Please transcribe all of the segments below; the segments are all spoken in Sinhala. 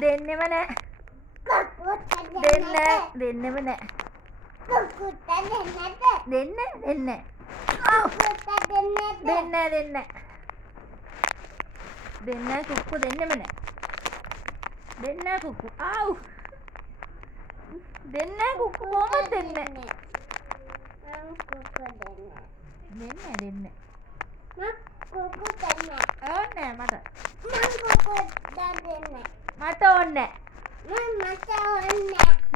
දෙන්නෙම නෑ. දෙන්නෙම නෑ. දෙන්න. දෙන්න කුක්කු දෙන්නෙම නෑ. දෙන්න කුක්කු. ආව්. දෙන්න කුක්කු කොහොමද දෙන්නේ? දෙන්න. ඕනේ මට. මට ඕනේ.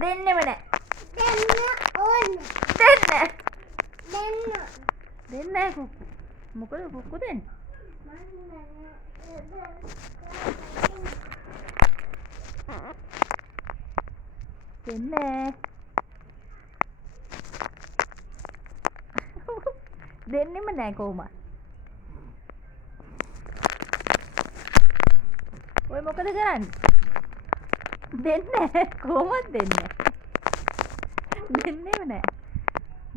දෙන්නෙම නෑ. දෙන්න කුක්කු. මොකද කුක්කු දෙන්නේ? දෙන්නේ. දෙන්නෙම නෑ කොහොමද? ඔය මොකද කරන්නේ? දෙන්නේ කොහොමද දෙන්නේ? දෙන්නෙම නෑ.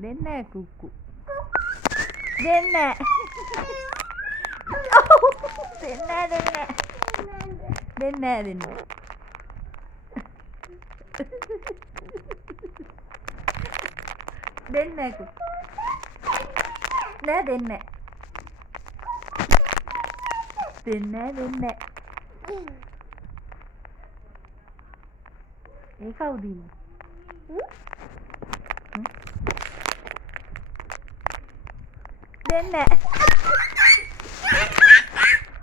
දෙන්නේ කුක්කු. දෙන්නේ. දෙන්නේ. දෙන්නේ කුක්කු. නෑ දෙන්නේ. දෙන්නේ. ඒ කවුද ඉන්නේ? දෙන්නේ.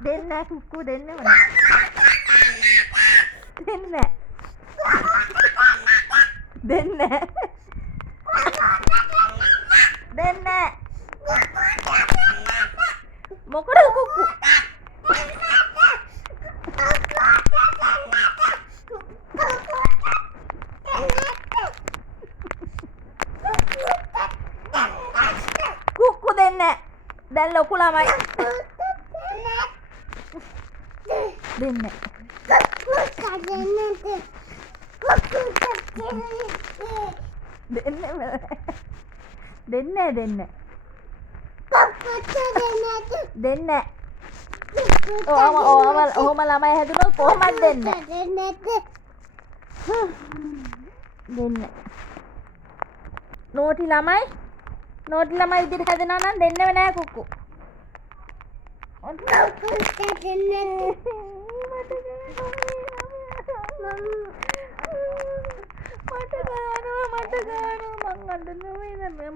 දෙන්නේ කුක්කු දෙන්නෙම නෑ. දෙන්නේ. දෙන්නේ. දෙන්නේ. මොකද කුක්කු? කුක්කු දෙන්නේ. දැන් ලොකු ළමයි. දෙන්නේ. දෙන්නේ. දෙන්නේ. ඔහොම ළමයි හැදුනොත් කොහොමද දෙන්නේ? දෙන්නේ. නෝටි ළමයි විදිහට හැදෙනවා නම් දෙන්නෙම නෑ කුක්කු.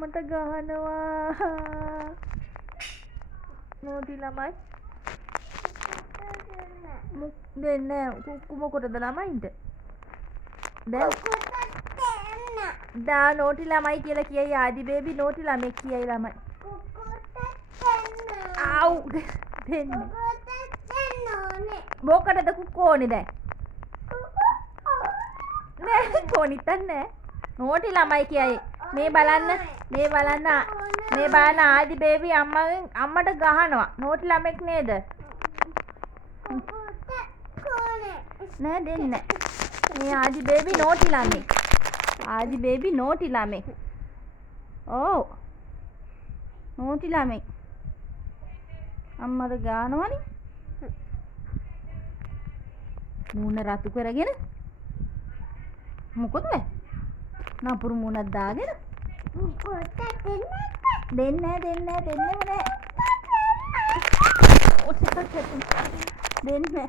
මට ගහනවා. නෝටි ළමයි දෙන්නේ කුක්කු මොකටද ළමයින්ට? දැන් නෝටි ළමයි කියලා කියයි ආදි බේබි නෝටි ළමෙක් කියයි ළමයි. ආව් දෙන්නේ. මොකටද කුක්කු ඕනේ දැන්? නෑ කොනිටක් නෑ. නෝටි ළමයි කියයි. මේ බලන්න ආදි බේබි අම්මට ගහනවා. නෝටි ළමෙක් නේද? නෑ දෙන්නේ. මේ ආදි බේබි නෝටි ළමෙක්. ආදි බේබි නෝටි ළමෙක්. ඔව්. නෝටි ළමෙක්. අම්මට ගානවනේ. මූණ රතු කරගෙන. මොකද මේ? නපුරු මූණක් දාගෙන. දෙන්නේ නෑ. දෙන්නේ.